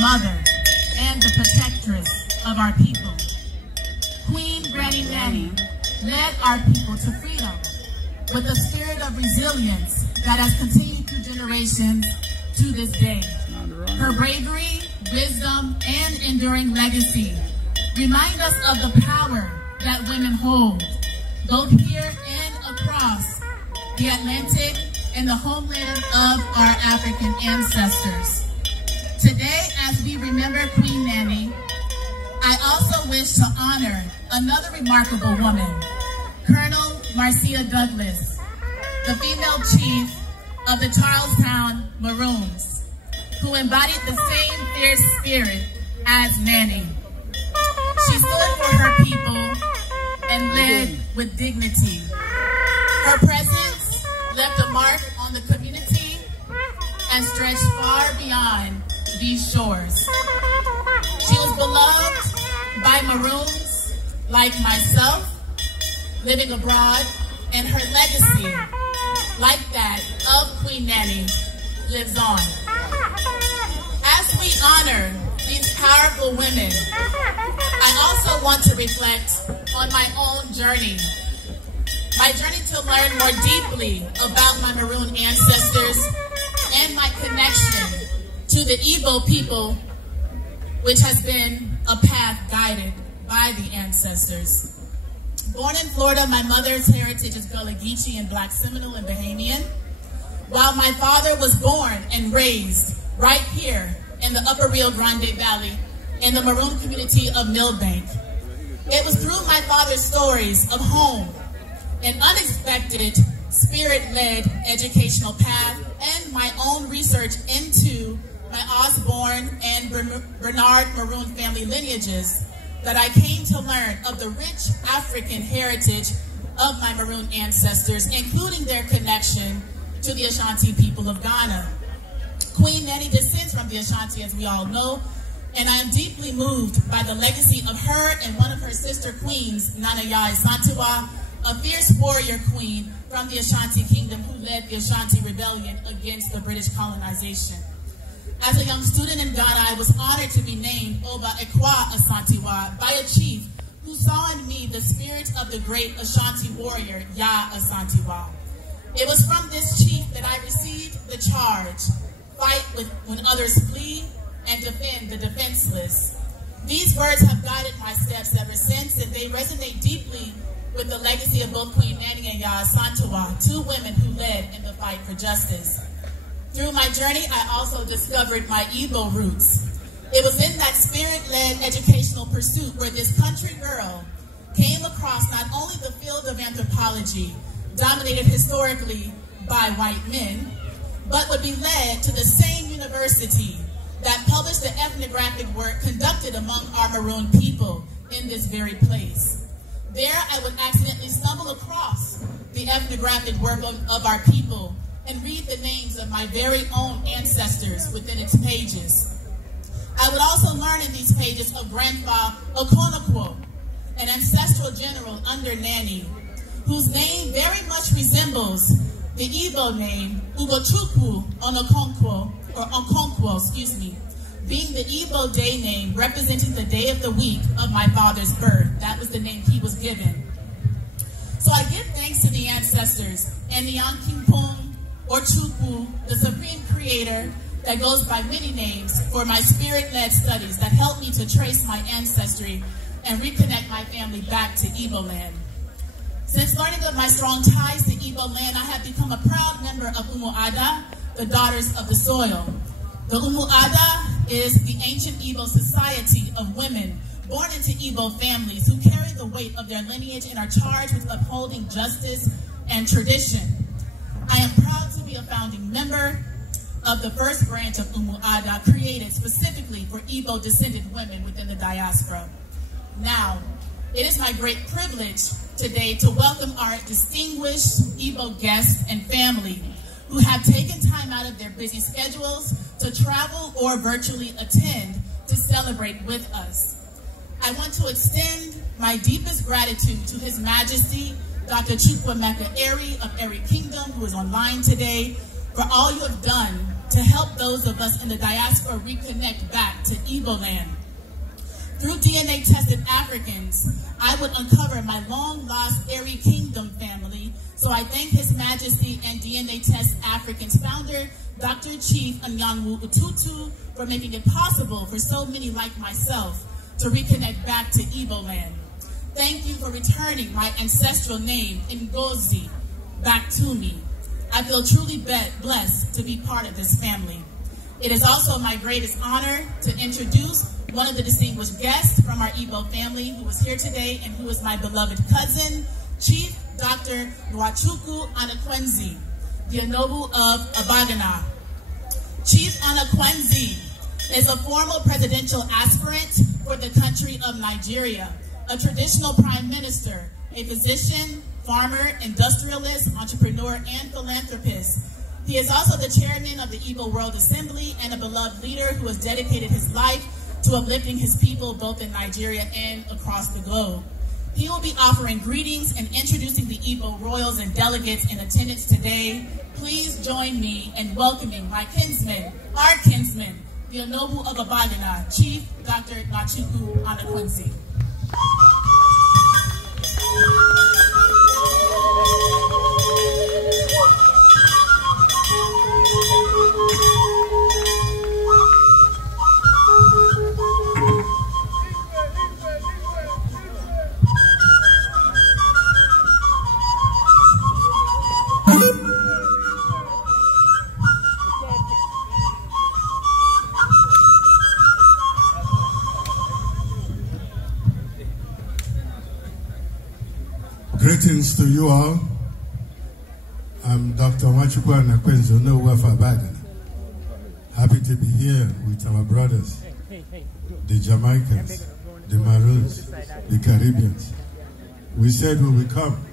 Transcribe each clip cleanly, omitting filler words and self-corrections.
mother and the protectress of our people. Queen Granny Nanny led our people to freedom with a spirit of resilience that has continued through generations to this day. Her bravery, wisdom, and enduring legacy remind us of the power that women hold, both here and across the Atlantic and the homeland of our African ancestors. Today, as we remember Queen Nanny, I also wish to honor another remarkable woman, Colonel Marcia Douglas, the female chief of the Charlestown Maroons, who embodied the same fierce spirit as Nanny. She stood for her people and led with dignity. Her presence left a mark on the community and stretched far beyond these shores. She was beloved by Maroons like myself, living abroad, and her legacy, like that of Queen Nanny, lives on. As we honor these powerful women, I also want to reflect on my own journey. My journey to learn more deeply about my Maroon ancestors and my connection to the Igbo people, which has been a path guided by the ancestors. Born in Florida, my mother's heritage is Gullah Geechee and Black Seminole and Bahamian, while my father was born and raised right here in the Upper Rio Grande Valley in the Maroon community of Millbank. It was through my father's stories of home, an unexpected, spirit-led educational path, and my own research into my Osborne and Bernard Maroon family lineages that I came to learn of the rich African heritage of my Maroon ancestors, including their connection to the Ashanti people of Ghana. Queen Nanny descends from the Ashanti, as we all know, and I am deeply moved by the legacy of her and one of her sister queens, Nana Yai Santiwa, a fierce warrior queen from the Ashanti Kingdom who led the Ashanti Rebellion against the British colonization. As a young student in Ghana, I was honored to be named Oba Ekwa Asantiwa by a chief who saw in me the spirit of the great Ashanti warrior, Ya Asantiwa. It was from this chief that I received the charge, fight when others flee and defend the defenseless. These words have guided my steps ever since, and they resonate deeply with the legacy of both Queen Nanny and Ya Asantiwa, two women who led in the fight for justice. Through my journey, I also discovered my Igbo roots. It was in that spirit-led educational pursuit where this country girl came across not only the field of anthropology, dominated historically by white men, but would be led to the same university that published the ethnographic work conducted among our Maroon people in this very place. There, I would accidentally stumble across the ethnographic work of our people and read the names of my very own ancestors within its pages. I would also learn in these pages of Grandpa Okonkwo, an ancestral general under Nanny, whose name very much resembles the Igbo name Ugochukwu Onokonkwo, or Okonkwo, being the Igbo day name representing the day of the week of my father's birth. That was the name he was given. So I give thanks to the ancestors and the Ankimpong, or Chukwu, the supreme creator that goes by many names, for my spirit-led studies that helped me to trace my ancestry and reconnect my family back to Igbo land. Since learning of my strong ties to Igbo land, I have become a proud member of Umuada, the Daughters of the Soil. The Umuada is the ancient Igbo society of women born into Igbo families who carry the weight of their lineage and are charged with upholding justice and tradition. I am proud to be a founding member of the first branch of Umuada, created specifically for Igbo-descended women within the diaspora. Now, it is my great privilege today to welcome our distinguished Igbo guests and family who have taken time out of their busy schedules to travel or virtually attend to celebrate with us. I want to extend my deepest gratitude to His Majesty, Dr. Chukwuemeka Eri of Eri Kingdom, who is online today, for all you have done to help those of us in the diaspora reconnect back to Igbo land. Through DNA-tested Africans, I would uncover my long-lost Erie Kingdom family, so I thank His Majesty and DNA Test Africans founder, Dr. Chief Anyanwu Ututu, for making it possible for so many like myself to reconnect back to Igbo land. Thank you for returning my ancestral name, Ngozi, back to me. I feel truly blessed to be part of this family. It is also my greatest honor to introduce one of the distinguished guests from our Igbo family who is here today and who is my beloved cousin, Chief Dr. Nwachukwu Anakwenze, the Onowu of Abagana. Chief Anakwenze is a former presidential aspirant for the country of Nigeria, a traditional prime minister, a physician, farmer, industrialist, entrepreneur, and philanthropist. He is also the chairman of the Igbo World Assembly and a beloved leader who has dedicated his life to uplifting his people both in Nigeria and across the globe. He will be offering greetings and introducing the Igbo royals and delegates in attendance today. Please join me in welcoming my kinsman, our kinsman, the Onowu of Abagana, Chief Dr. Nwachukwu Anakwenze. Greetings to you all. I'm Dr. Nwachukwu Anakwenze, Onowu of Abagana. Happy to be here with our brothers, the Jamaicans, the Maroons, the Caribbeans. We said we will come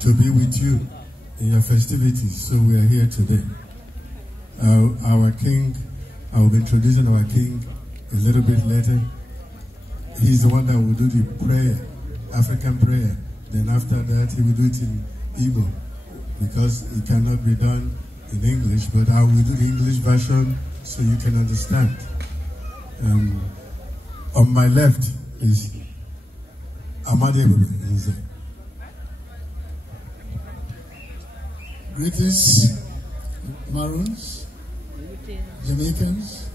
to be with you in your festivities, so we are here today. Our king, I will be introducing our king a little bit later. He's the one that will do the prayer, African prayer. Then after that, he will do it in Igbo, because it cannot be done in English, but I will do the English version so you can understand. On my left is Amadebube. Greetings, Maroons, Jamaicans.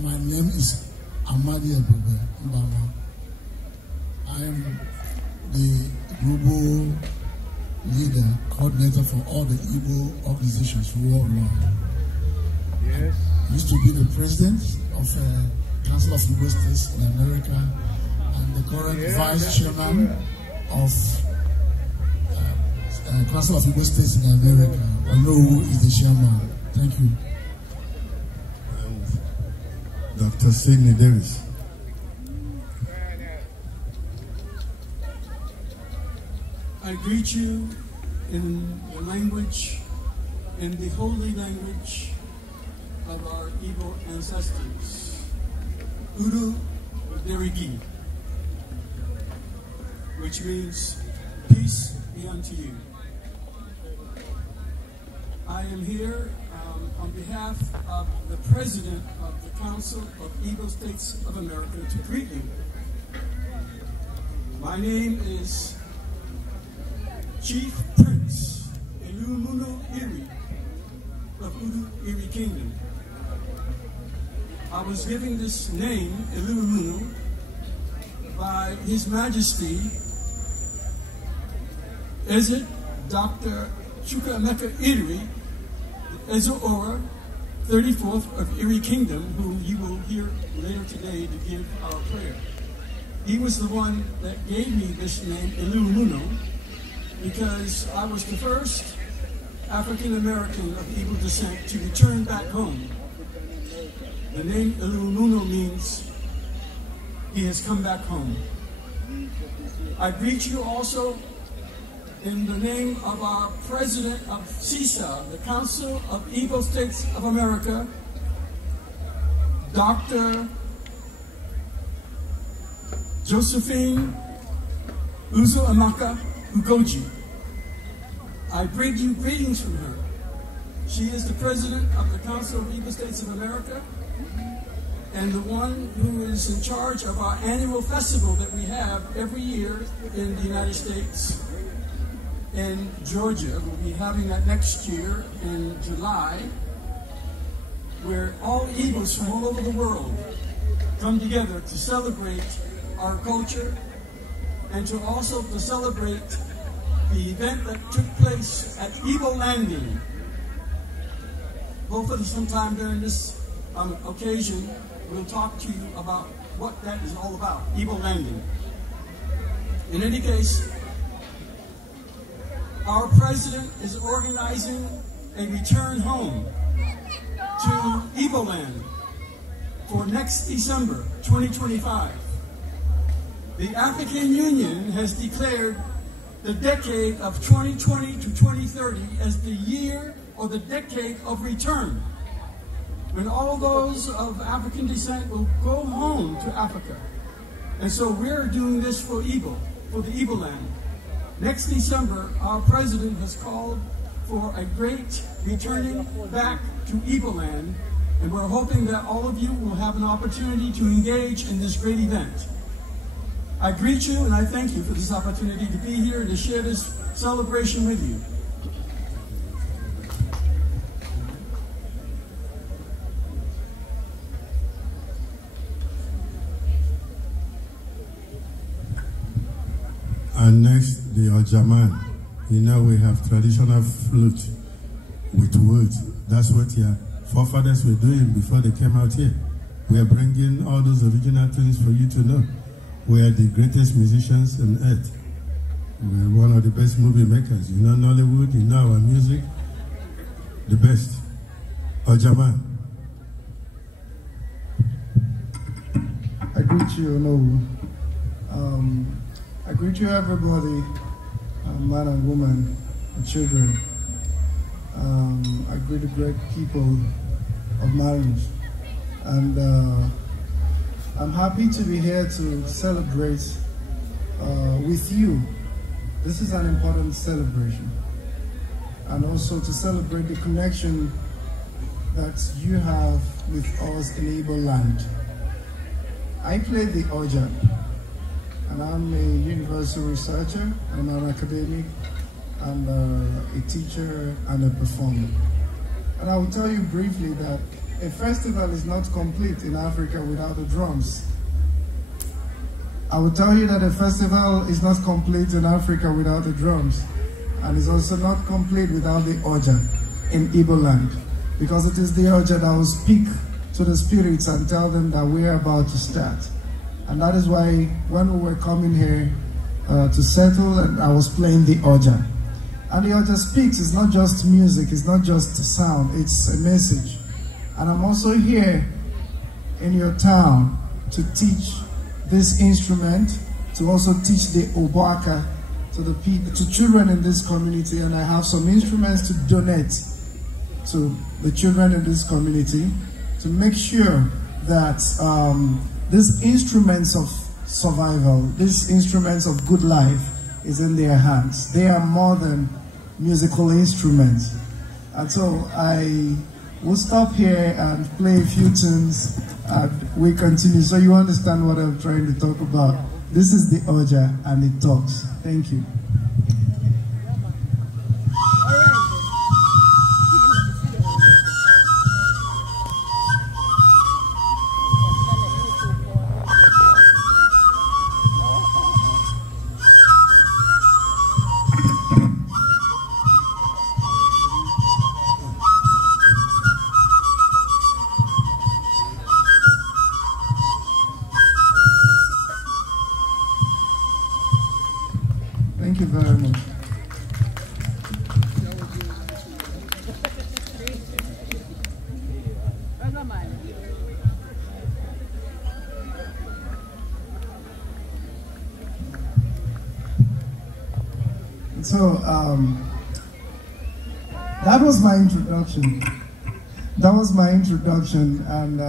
My name is Amadebube Mbama. I am the global leader, coordinator for all the Igbo organizations worldwide. Yes. I used to be the president of Council of Igbo States in America and the current vice chairman of Council of Igbo States in America. Onowu is the chairman. Thank you. And Dr. Sidney Davis. I greet you in the language, in the holy language of our Igbo ancestors, Uru Derigi, which means peace be unto you. I am here on behalf of the President of the Council of Igbo States of America to greet you. My name is Chief Prince Elumuno Iri of Udu Iri Kingdom. I was given this name, Elumuno, by His Majesty Eze Dr. Chukwuemeka Iri, Eze Ora, 34th of Iri Kingdom, who you will hear later today to give our prayer. He was the one that gave me this name, Elumuno, because I was the first African American of Igbo descent to return back home. The name Elumuno means he has come back home. I greet you also in the name of our President of CISA, the Council of Igbo States of America, Dr. Josephine Uzo Amaka Ugoji. I bring you greetings from her. She is the president of the Council of Igbo States of America and the one who is in charge of our annual festival that we have every year in the United States. In Georgia, we'll be having that next year in July, where all Igbos from all over the world come together to celebrate our culture and to also to celebrate the event that took place at Igbo Landing. Hopefully sometime during this occasion, we'll talk to you about what that is all about, Igbo Landing. In any case, our president is organizing a return home to Igbo Land for next December 2025. The African Union has declared the decade of 2020 to 2030 as the year or the decade of return, when all those of African descent will go home to Africa. And so we're doing this for Igbo, for the Igbo Land. Next December, our president has called for a great returning back to Igbo Land, and we're hoping that all of you will have an opportunity to engage in this great event. I greet you and I thank you for this opportunity to be here and to share this celebration with you. And next, the Ojaman. You know, we have traditional flute with wood. That's what your forefathers were doing before they came out here. We are bringing all those original things for you to know. We are the greatest musicians on earth. We are one of the best movie makers. You know Nollywood, you know our music. The best. Ojaman. I greet you, Onowu. I greet you, everybody, man and woman, and children. I greet the great people of Maroons. And I'm happy to be here to celebrate with you. This is an important celebration. And also to celebrate the connection that you have with us in Igbo land. I play the Oja. And I'm a universal researcher, I'm an academic, and a teacher and a performer. And I will tell you briefly that a festival is not complete in Africa without the drums. I will tell you that a festival is not complete in Africa without the drums. And it's also not complete without the Oja in Igbo land. Because it is the Oja that will speak to the spirits and tell them that we are about to start. And that is why when we were coming here to settle, and I was playing the Oja. And the Oja speaks, it's not just music, it's not just sound, it's a message. And I'm also here in your town to teach this instrument, to also teach the Obaka to the people, to children in this community, and I have some instruments to donate to the children in this community to make sure that these instruments of survival, these instruments of good life is in their hands. They are more than musical instruments. And so I will stop here and play a few tunes and we continue so you understand what I'm trying to talk about. This is the Oja and it talks. Thank you. Thank you very much. So that was my introduction. That was my introduction, and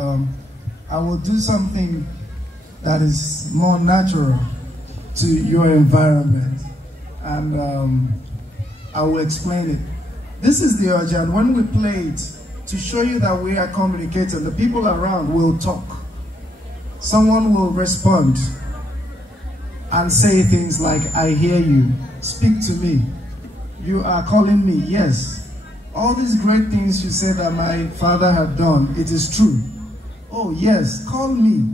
I will do something that is more natural to your environment, and I will explain it. This is the Oja, and when we play it, to show you that we are communicating, the people around will talk. Someone will respond and say things like, I hear you, speak to me, you are calling me, yes. All these great things you say that my father had done, it is true. Oh yes, call me.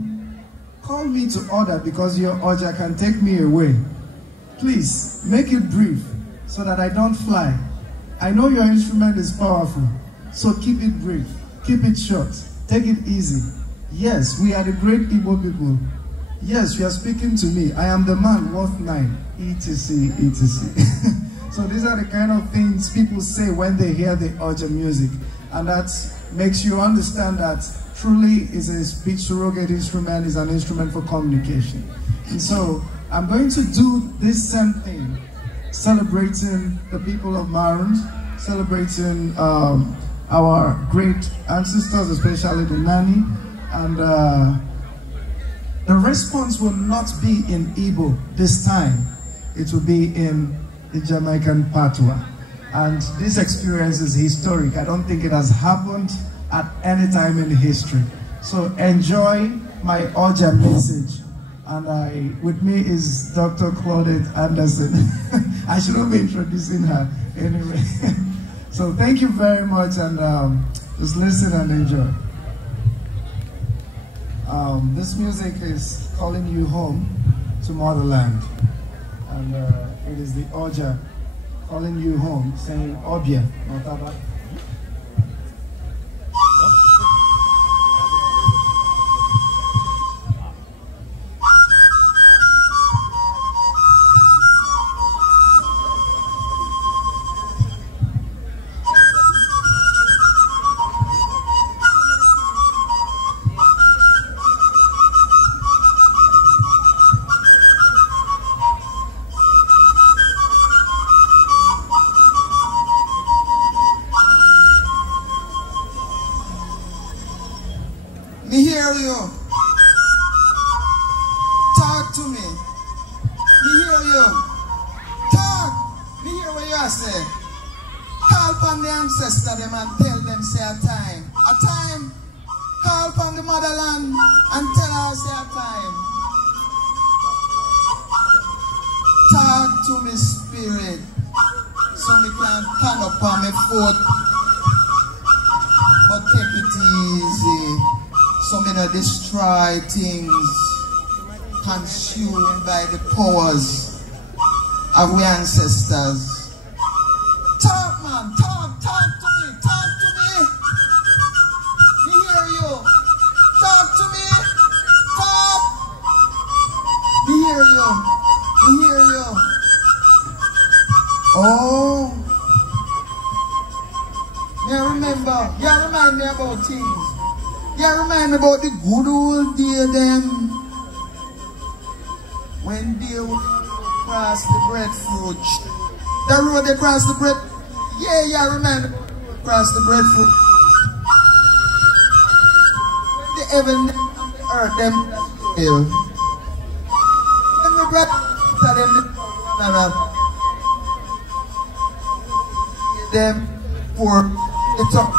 Call me to order because your Oja can take me away. Please, make it brief so that I don't fly. I know your instrument is powerful, so keep it brief, keep it short, take it easy. Yes, we are the great Igbo people. Yes, you are speaking to me. I am the man worth 9, etc., etc. So these are the kind of things people say when they hear the Oja music. And that makes you understand that truly is a speech surrogate instrument, is an instrument for communication. And so I'm going to do this same thing, celebrating the people of Maroons, celebrating our great ancestors, especially the Nani. And the response will not be in Igbo this time. It will be in the Jamaican patois. And this experience is historic. I don't think it has happened at any time in history. So enjoy my Oja message. And with me is Dr. Claudette Anderson. I shouldn't be introducing her anyway. So thank you very much, and just listen and enjoy. This music is calling you home to motherland. And it is the Oja calling you home, saying Obia, Notaba. Me hear you. Talk to me. Me hear you. Talk. Me hear what you say. Call upon the ancestor them and tell them say a time. A time. Call upon the motherland and tell her say a time. Talk to me spirit. So me can stand up on my foot. But take it easy. So me not destroy things consumed by the powers of we ancestors. Talk, man, talk to me, talk to me. Me hear you. Talk to me, talk. Me hear you, me hear you. Oh, you remember, you remind me about things. You remind me about the good old day them when they would cross the breadfruit. The road they cross the bread. Yeah, you remind me about the road cross the breadfruit. The heaven and the earth them hill. When the bread them for the top.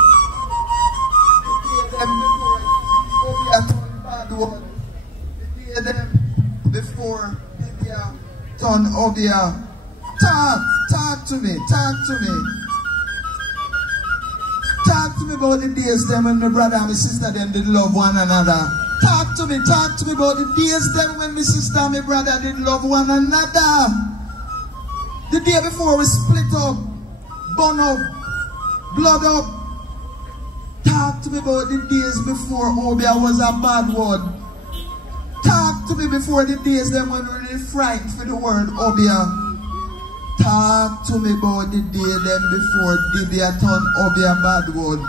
Before they turn Obia. Talk to me, talk to me. Talk to me about the days them when my brother and my sister them did love one another. Talk to me about the days them when my sister and my brother did love one another. The day before we split up, burn up, blood up. Talk to me about the days before Obia was a bad word. Talk to me before the days then when we were really frightened for the word Obia. Talk to me about the day then before Dibia turned Obia bad word.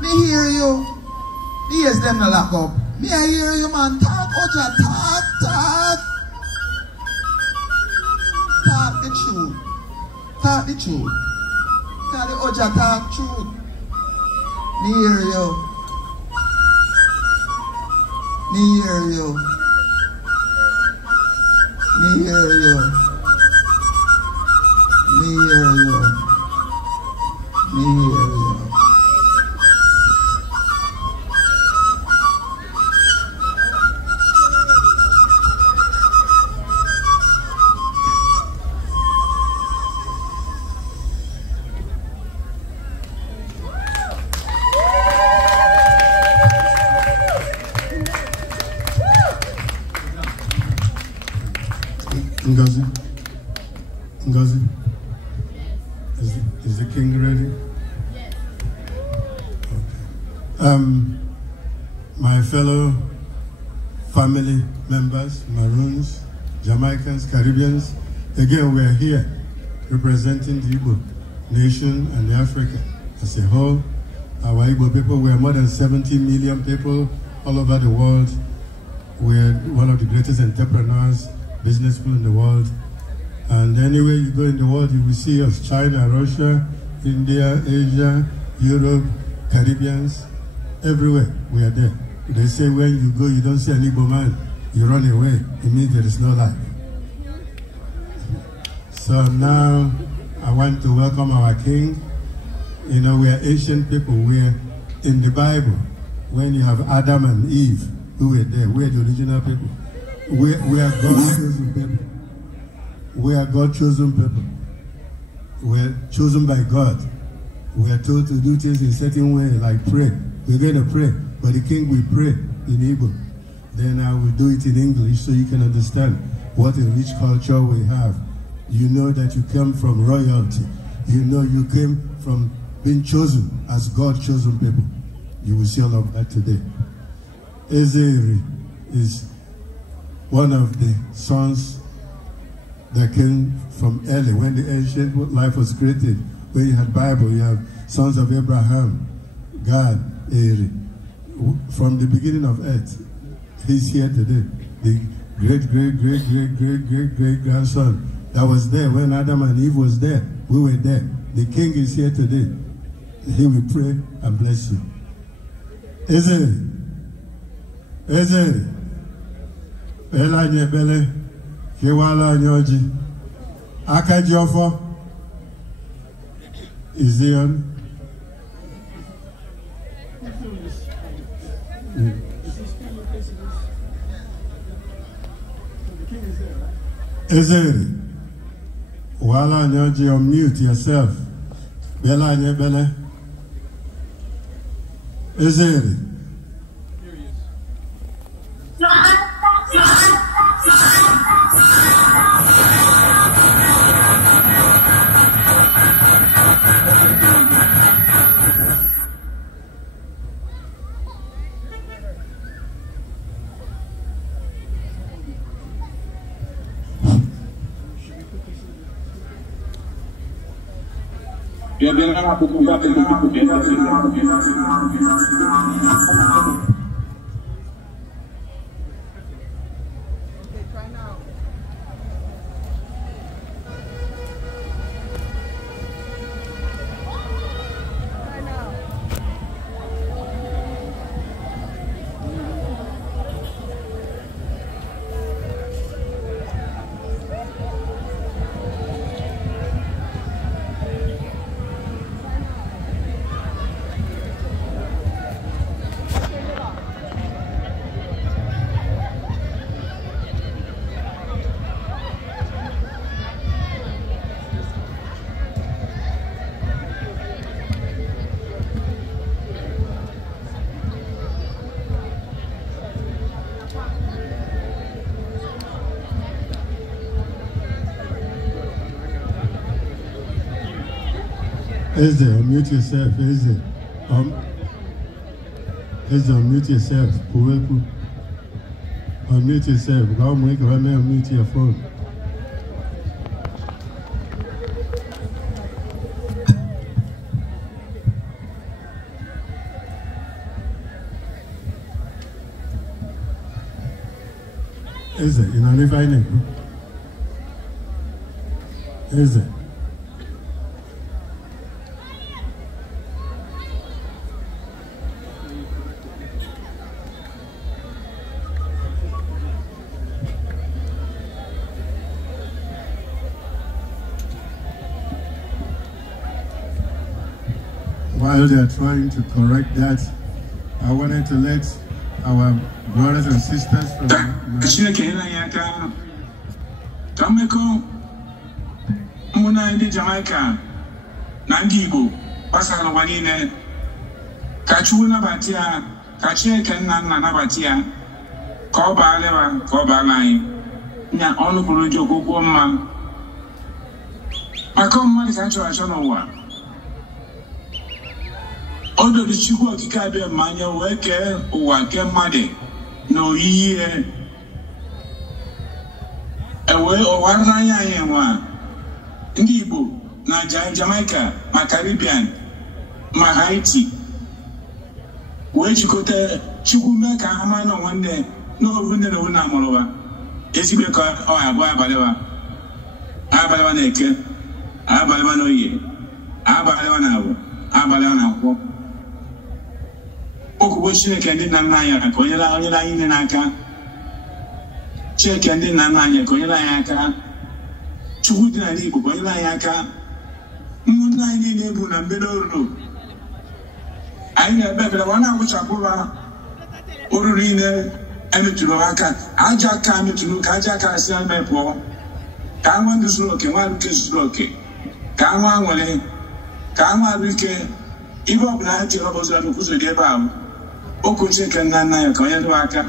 Me hear you. Me ears them no lock up. Me I hear you, man. Talk, Oja, talk. Talk the truth. Talk the truth. Talk the Oja, talk truth. Me hear you. Me hear you. Me hear you. Me hear you. Ngozi? Ngozi? Is the king ready? Yes. Okay. My fellow family members, Maroons, Jamaicans, Caribbeans, again, we are here representing the Igbo nation and Africa as a whole. Our Igbo people, we are more than 70 million people all over the world. We are one of the greatest entrepreneurs, business people in the world. And anywhere you go in the world, you will see us: China, Russia, India, Asia, Europe, Caribbeans, everywhere we are there. They say when you go, you don't see an Igbo man, you run away. It means there is no life. So now I want to welcome our king. You know, we are ancient people. We are in the Bible. When you have Adam and Eve, who were there, we are the original people. We are God's chosen people. We are God's chosen people. We are chosen by God. We are told to do things in a certain way, like pray. We're going to pray, but the king will pray in Igbo. Then I will do it in English so you can understand what a rich culture we have. You know that you came from royalty. You know you came from being chosen as God's chosen people. You will see all of that today. Ezeri is one of the sons that came from early, when the ancient life was created. When you had Bible, you have sons of Abraham, God, Eri. From the beginning of earth, he's here today. The great grandson that was there when Adam and Eve was there. We were there. The king is here today. He will pray and bless you. Ezeri. Ezeri. Bela nye bele. Kewala nyoji. Akaji ofo. Izion. Ezeri. Wala nyoji, unmute yourself. Bela nye bele. Ezeri. Eze, unmute yourself. Eze, unmute yourself. Unmute yourself. Go make a unmute your phone. Eze, you know if I know. Eze. While they are trying to correct that, I wanted to let our brothers and sisters from Jamaica, Nandigo, Pascal Wanine, Kachuna Batia, Kache Kenan Nabatia, Koba Leva, Koba Line, nya onu kwuru ji okwukwo mma maka mmadụ ka chọrọ achọ n'ụwa o doro Chukwu okike abịa ma anya wee kee ụwa nke mmadụ na oyiyi wee ọwara n'anya anyị nwa ndị Igbo na Jamaica ma Caribbean ma Haiti wee jikọta Chukwuemeka ama na nwanne n'ovu nne na ovu na amụrụwa ezigbo ka ọ abụọ abalịwa na eke abalịwa na oye abalịwa na abụ abalịwa na nkwọ okwugbo Chineke ndị nna nna anyị ka onye anyị nye n'aka Chineke ndị nna nna anyị ka onye anyị aka Chukwu dị n'ala Igbo ka onye anyị aka ụmụnne anyị niile bụ na mbedo oruru anyị na-ebe ebere ọ na-agwụchapụwa oruru niile emetụrụ aka aja aka metụrụ ka aja aka si eme pụọ ka anwa ndụ zuru oke nwa arụike zuru oke ka anwa nwere ka anwa arụike ibe ọ bụla ha ji ọbọzọ n'okwuzodi ebe ahụ okwu Chineke nna nna ya ka onye rụwa aka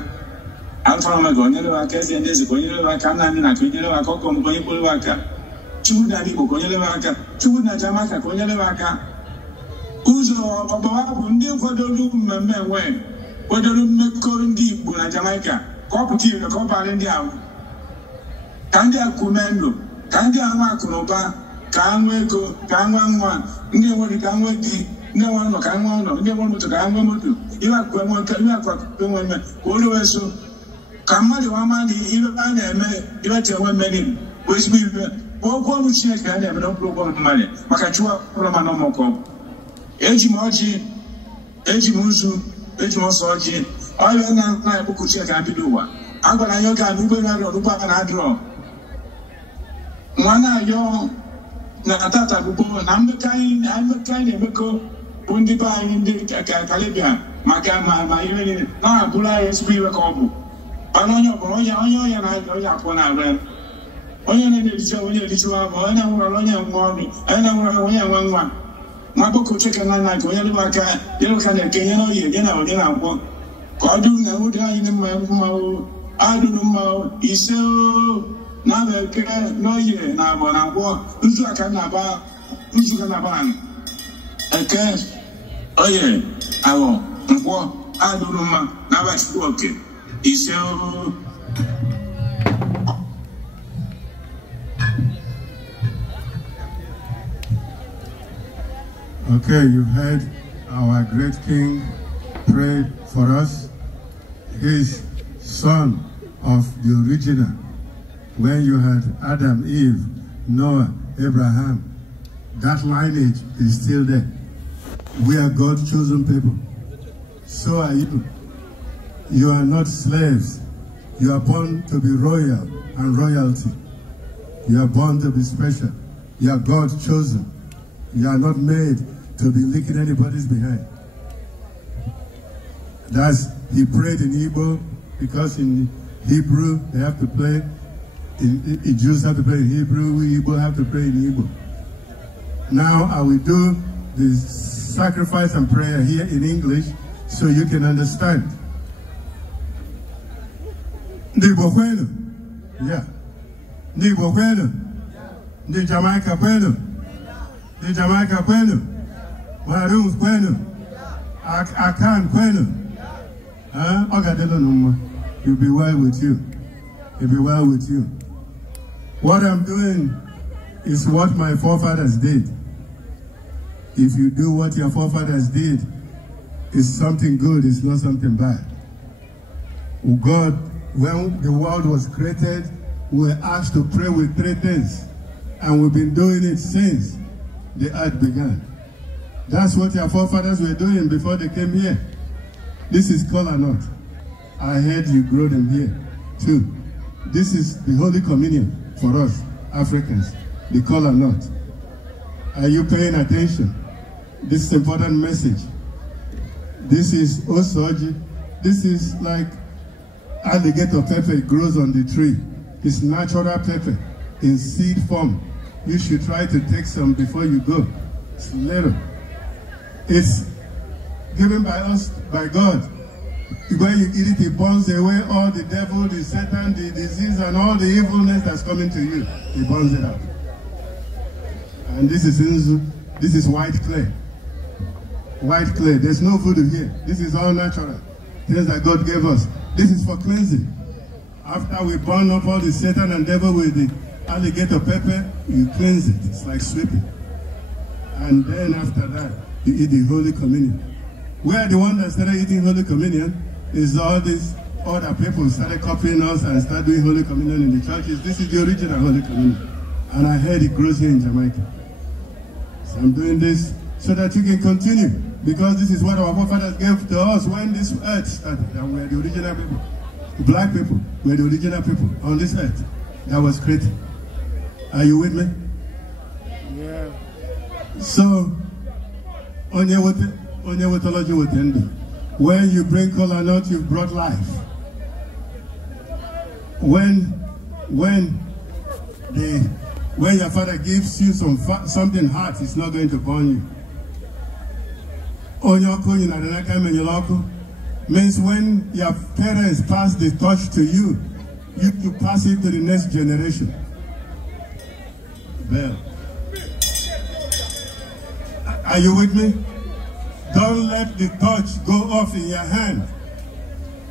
Alfa Omega onye rụwa aka eze ndị eze ka onye rụwa aka nna ndị na ka onye rụwa aka ọkọ m ka onye kpụrụwa aka Chukwu dị Igbo ka onye rụwa aka Chukwu na Jamaica ka onye rụwa aka ụzọ ọgbawa bụ ndị kwadoro mmemme enwe kwadoro mmekọ ndị Igbo na Jamaica ka ọ pụta ire ka ọ bara ndị ahụ ka ndị akụme ndụ ka ndị anwa akụ na ụba ka anwa ego ka anwa nwa ndị enwere ka anwa di ndị enwe ụlọ ka anwa ụlọ ndị enwe moto ka anwa moto ihe akụ enwe mme ka olu wee so ka mmadụ nwama na ihe a na-eme iweche enwe mmeri bụ ezigbo ibe okwu ọrụ Chineke a na-eme n'okpuru ụgwọ mmadụ maka chụwa ọrụ ma n'ọmụkọ eji m ọjị eji m nzu eji m ọsọ ọjị ọrịa na nna ya kpụkụ Chineke abido ụwa a gwara anyị oge a n'ugbo na-arịọ ọrụ ụgbọala na-adịrọ nwa na-ayọ na tata bụbo na mmekọ anyị na-emekọ bụ ndị be anyị ndị Caribbean maka ma ihe niile na-abụrụ anyị ezigbo iwe ka ọ bụ mana onye ọbụla onye ọya na-arịa onye akwụ na-arịa onye na-ericha onye erichiwa bụ onye nwụrụ onye nwe ọrụ onye na-nwụrụ onye nwe nwa nwa kpọkọ Chineke na nna ka onye rụwa aka nyere ka na-eke nye n'oyi nye na onye na-agwọ ka ọ dụrụ na ụdị anyị dị mmanwụ adụrụ mmanwụ ise na bekee n'oyi na abụọ na agwọ nzu aka na-aba anyị eke oye awọ nkwọ adụrụ mma na abachukwu oke ise Okay, you heard our great king pray for us. His son of the original. When you had Adam, Eve, Noah, Abraham, that lineage is still there. We are God's chosen people. So are you. You are not slaves. You are born to be royal and royalty. You are born to be special. You are God's chosen. You are not made to be licking anybody's behind. That's, he prayed in Igbo because in Hebrew they have to play, in Jews have to play in Hebrew, we Igbo have to pray in Igbo. Now I will do the sacrifice and prayer here in English so you can understand. Ndi Igbo kwenu? Yeah. Ndi Igbo kwenu? Ndi Jamaica kwenu? Ndi Jamaica kwenu? Maroons kwenu? Akan kwenu? Ogadelo numwa. It'll be well with you. It'll be well with you. What I'm doing is what my forefathers did. If you do what your forefathers did, it's something good, it's not something bad. God, when the world was created, we were asked to pray with 3 things. And we've been doing it since the earth began. That's what your forefathers were doing before they came here. This is Kolanut. I heard you grow them here too. This is the Holy Communion for us, Africans, the Kolanut. Are you paying attention? This is an important message. This is Osoji. This is like alligator pepper. It grows on the tree. It's natural pepper in seed form. You should try to take some before you go. It's little. It's given by us, by God. When you eat it, it burns away all the devil, the Satan, the disease, and all the evilness that's coming to you. It burns it out. And this is white clay. White clay. There's no voodoo here. This is all natural. Things that God gave us. This is for cleansing. After we burn up all the Satan and devil with the alligator pepper, you cleanse it. It's like sweeping. And then after that, you eat the Holy Communion. Where the one that started eating Holy Communion is all these other people started copying us and started doing Holy Communion in the churches. This is the original Holy Communion. And I heard it grows here in Jamaica. So I'm doing this so that you can continue. Because this is what our forefathers gave to us when this earth started. And we're the original people. Black people were the original people on this earth that was created. Are you with me? Yeah. So, when you bring Kolanut, you've brought life. When your father gives you something hot, it's not going to burn you. Means when your parents pass the torch to you, you pass it to the next generation. Bell. Are you with me? Don't let the torch go off in your hand.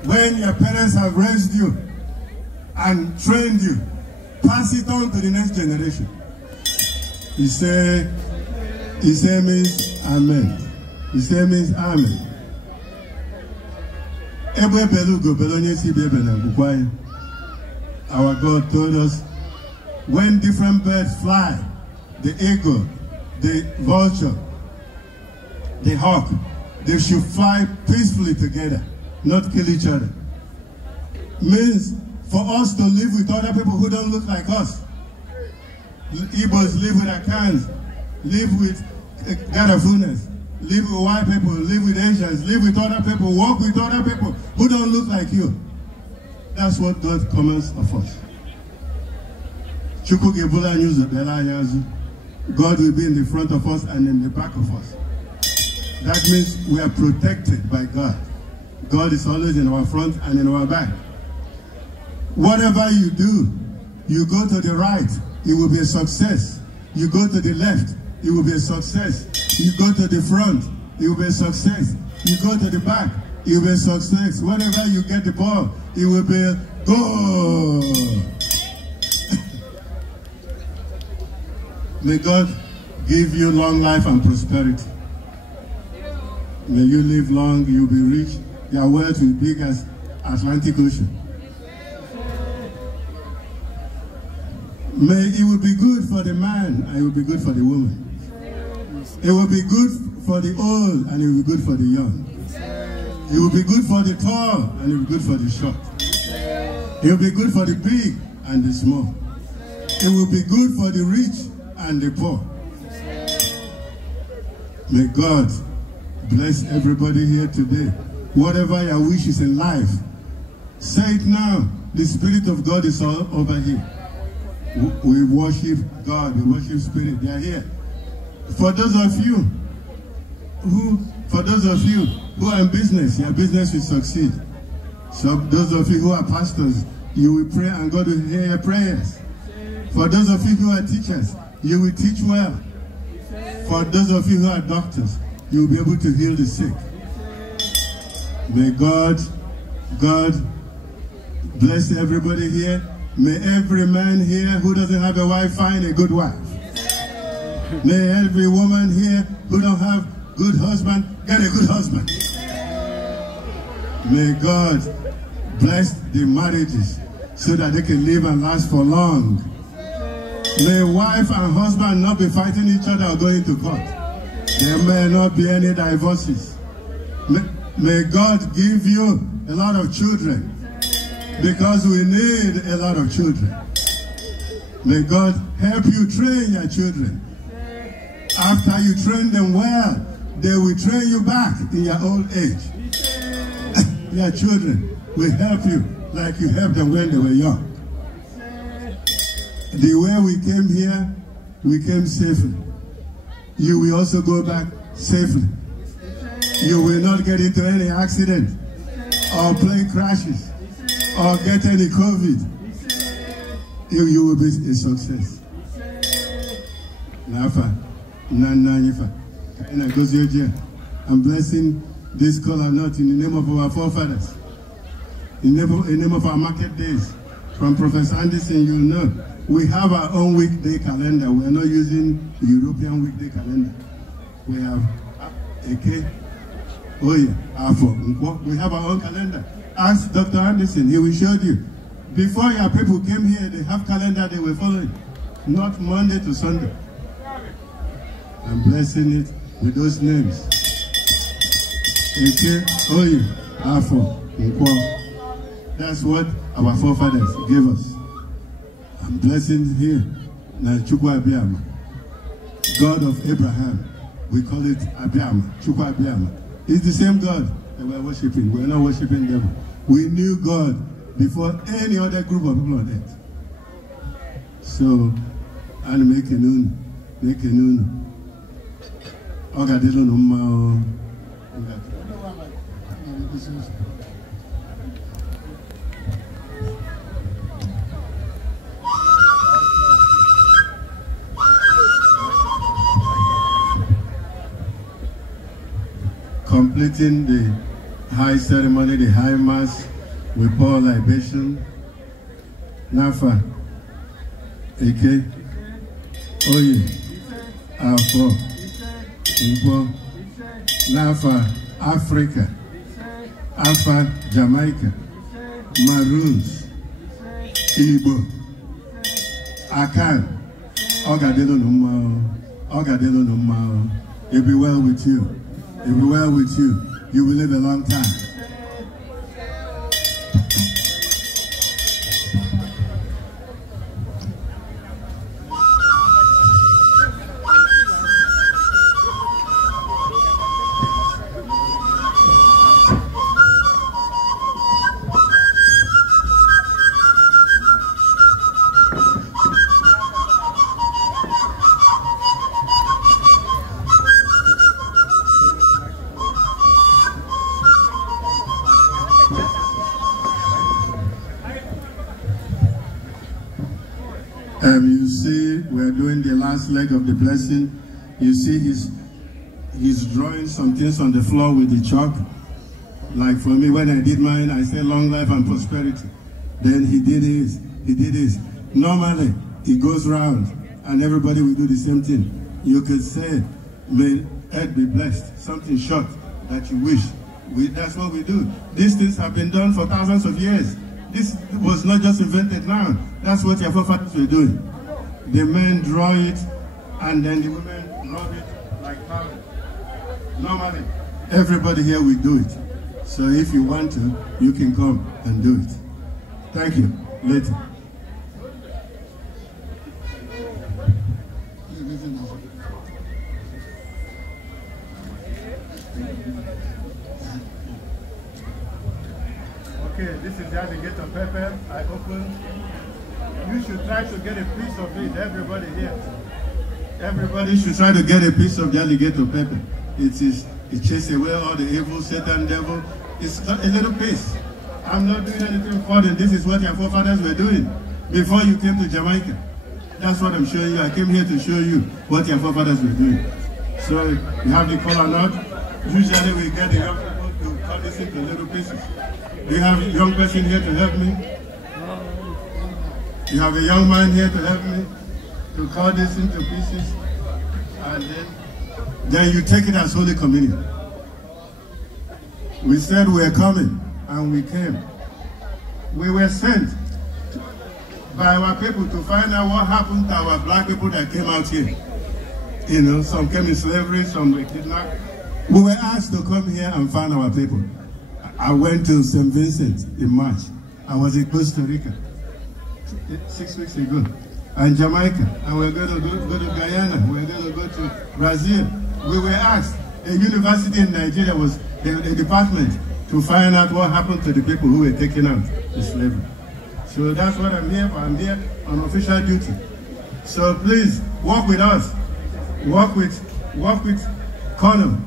When your parents have raised you and trained you, pass it on to the next generation. He say means amen. He say means amen. Our God told us, when different birds fly, the eagle, the vulture, the hawk, they should fly peacefully together, not kill each other. Means for us to live with other people who don't look like us. Igbos live with Akans, live with Garafunas, live with white people, live with Asians, live with other people, work with other people who don't look like you. That's what God commands of us. God will be in the front of us and in the back of us. That means we are protected by God. God is always in our front and in our back. Whatever you do, you go to the right, it will be a success. You go to the left, it will be a success. You go to the front, it will be a success. You go to the back, it will be a success. Whenever you get the ball, it will be a goal. May God give you long life and prosperity. May you live long, you'll be rich, your wealth will be big as Atlantic Ocean. May it will be good for the man and it will be good for the woman. It will be good for the old and it will be good for the young. It will be good for the tall and it will be good for the short. It will be good for the big and the small. It will be good for the rich and the poor. May God bless everybody here today. Whatever your wish is in life, say it now. The Spirit of God is all over here. We worship God, we worship Spirit. They are here. For those of you who are in business, your business will succeed. So those of you who are pastors, you will pray and God will hear your prayers. For those of you who are teachers, you will teach well. For those of you who are doctors, you will be able to heal the sick. May God bless everybody here. May every man here who doesn't have a wife find a good wife. May every woman here who don't have good husband get a good husband. May God bless the marriages so that they can live and last for long. May wife and husband not be fighting each other or going to court. There may not be any divorces. May God give you a lot of children, because we need a lot of children. May God help you train your children. After you train them well, they will train you back in your old age. Your children will help you like you helped them when they were young. The way we came here, we came safely. You will also go back safely. You will not get into any accident. or plane crashes, or get any COVID, you will be a success. I'm blessing this Kolanut in the name of our forefathers, in the name of our market days. From Professor Anderson, you'll know, we have our own weekday calendar. We are not using the European weekday calendar. We have AK, we have our own calendar. Ask Dr. Anderson, he will show you. Before your people came here, they have calendar they were following, not Monday to Sunday. I'm blessing it with those names. That's what our forefathers gave us. I'm blessing here. Chukwuemeka, God of Abraham. We call it Abiyama, Chukwuemeka. It's the same God that we're worshiping. We're not worshiping devil. We knew God before any other group of people on earth. So, and make a noon. Completing the high ceremony, the high mass, we pour libation. Nafa, Eke, Oye, Afo, Igbo, Nafa, Africa, Alpha, Jamaica, Maroons, Igbo, Akan, Ogadelo Numao, it'll be well with you. It'll be well with you. You will live a long time. You see, we're doing the last leg of the blessing. You see, he's drawing some things on the floor with the chalk. Like for me, when I did mine, I said long life and prosperity. Then he did his. Normally, it goes round, and everybody will do the same thing. You could say, may earth be blessed, something short that you wish. That's what we do. These things have been done for thousands of years. This was not just invented now. That's what your forefathers were doing. The men draw it, and then the women rub it like powder. Normally, everybody here will do it. So if you want to, you can come and do it. Thank you. Later. Okay, this is the alligator pepper I opened. You should try to get a piece of it, everybody here. Everybody should try to get a piece of the alligator pepper. It chases away all the evil, Satan, devil. It's a little piece. I'm not doing anything for them. This is what your forefathers were doing before you came to Jamaica. That's what I'm showing you. I came here to show you what your forefathers were doing. So you have the Kolanut. Usually we get the young people to cut this into little pieces. Do you have a young person here to help me? You have a young man here to help me to cut this into pieces, and then you take it as Holy Communion. We said we were coming, and we came. We were sent by our people to find out what happened to our black people that came out here. You know, some came in slavery, some were kidnapped. We were asked to come here and find our people. I went to St. Vincent in March. I was in Costa Rica 6 weeks ago, and Jamaica, and we're going to go to Guyana, we're going to go to Brazil. We were asked, a university in Nigeria was a department to find out what happened to the people who were taken out to slavery. So that's what I'm here for. I'm here on official duty. So please, work with us. Work with Connor.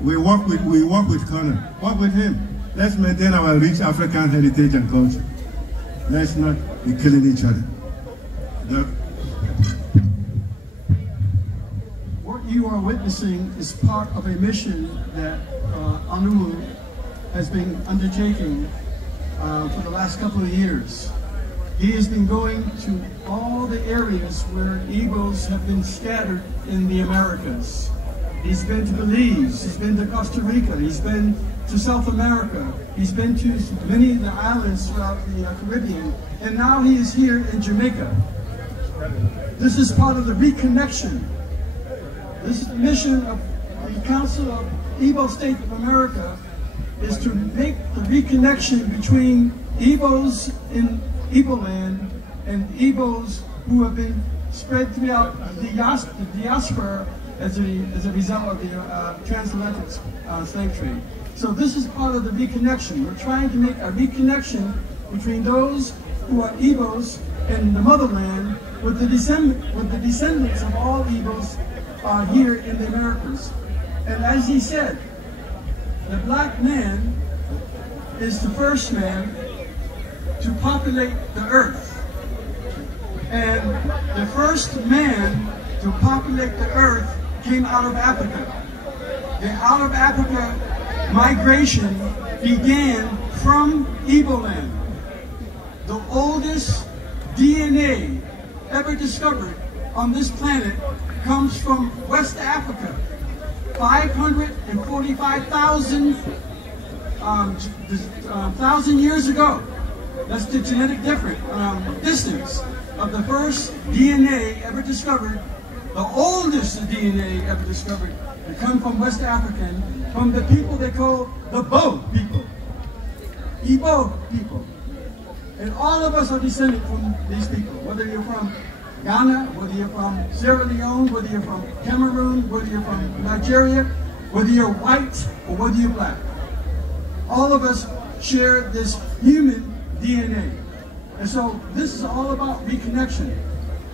We work with Connor. Work with him. Let's maintain our rich African heritage and culture. Let's not be killing each other. What you are witnessing is part of a mission that Onowu has been undertaking for the last couple of years. He has been going to all the areas where Igbos have been scattered in the Americas. He's been to Belize, he's been to Costa Rica, he's been to South America, he's been to many of the islands throughout the Caribbean, and now he is here in Jamaica. This is part of the reconnection. This is the mission of the Council of Igbo State of America, is to make the reconnection between Igbos in Igbo land and Igbos who have been spread throughout the diaspora as a result of the transatlantic slave trade. So this is part of the reconnection. We're trying to make a reconnection between those who are Igbos in the motherland with the descendants of all Igbos here in the Americas. And as he said, the black man is the first man to populate the earth. And the first man to populate the earth came out of Africa. The out of Africa migration began from Igbo land. The oldest DNA ever discovered on this planet comes from West Africa. 545,000 years ago. That's the genetic distance of the first DNA ever discovered, the oldest DNA ever discovered, to come from West African, from the people they call the Bo people, Igbo people. And all of us are descended from these people, whether you're from Ghana, whether you're from Sierra Leone, whether you're from Cameroon, whether you're from Nigeria, whether you're white or whether you're black. All of us share this human DNA. And so this is all about reconnection.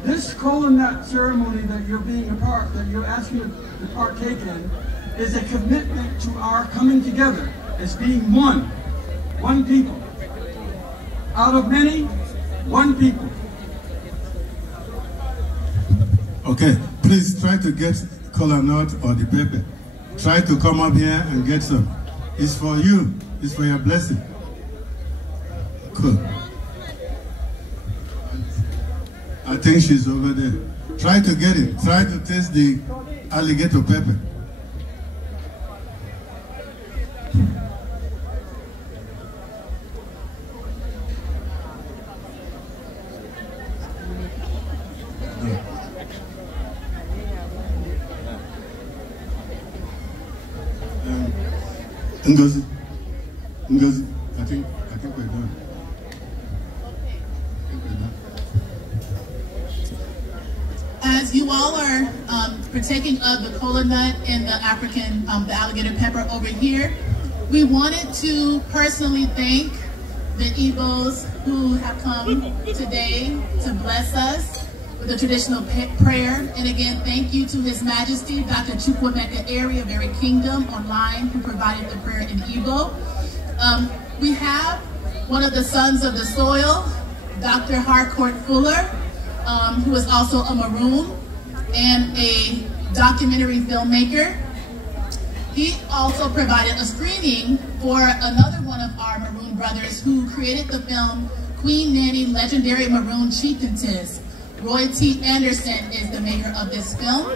This Kolanut ceremony that you're being a part, that you're asking to partake in, is a commitment to our coming together as being one people. Out of many, one people. Okay, please try to get Kolanut or the paper. Try to come up here and get some. It's for you. It's for your blessing. Cool. I think she's over there. Try to get it. Try to taste the alligator pepper. Ngozi, I think we're done. As you all are partaking of the Kolanut and the African, the alligator pepper over here, we wanted to personally thank the Igbos who have come today to bless us with a traditional prayer. And again, thank you to His Majesty, Dr. Chukwuemeka of Very Kingdom online, who provided the prayer in Igbo. We have one of the sons of the soil, Dr. Harcourt Fuller, who is also a Maroon and a documentary filmmaker. He also provided a screening for another one of our Maroon brothers who created the film Queen Nanny, Legendary Maroon Chieftainess. Roy T. Anderson is the maker of this film,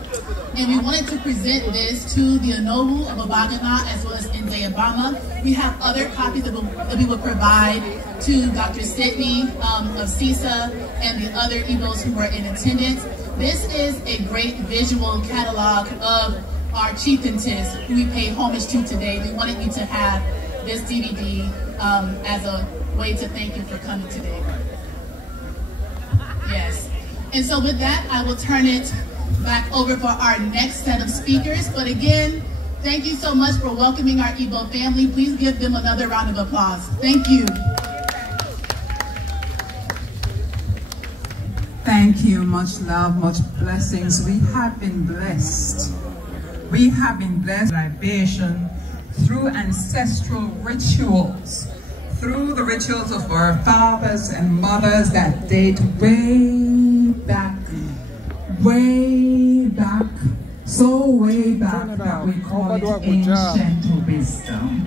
and we wanted to present this to the Onowu of Abagana as well as in Abagana. We have other copies that we will provide to Dr. Sidney of CISA and the other Igbos who were in attendance. This is a great visual catalog of our chieftainess who we pay homage to today. We wanted you to have this DVD as a way to thank you for coming today. Yes. And so with that, I will turn it back over for our next set of speakers. But again, thank you so much for welcoming our Igbo family. Please give them another round of applause. Thank you. Thank you. Much love, much blessings. We have been blessed. We have been blessed. Libation through ancestral rituals, through the rituals of our fathers and mothers that date way back, so way back that we call it ancient wisdom.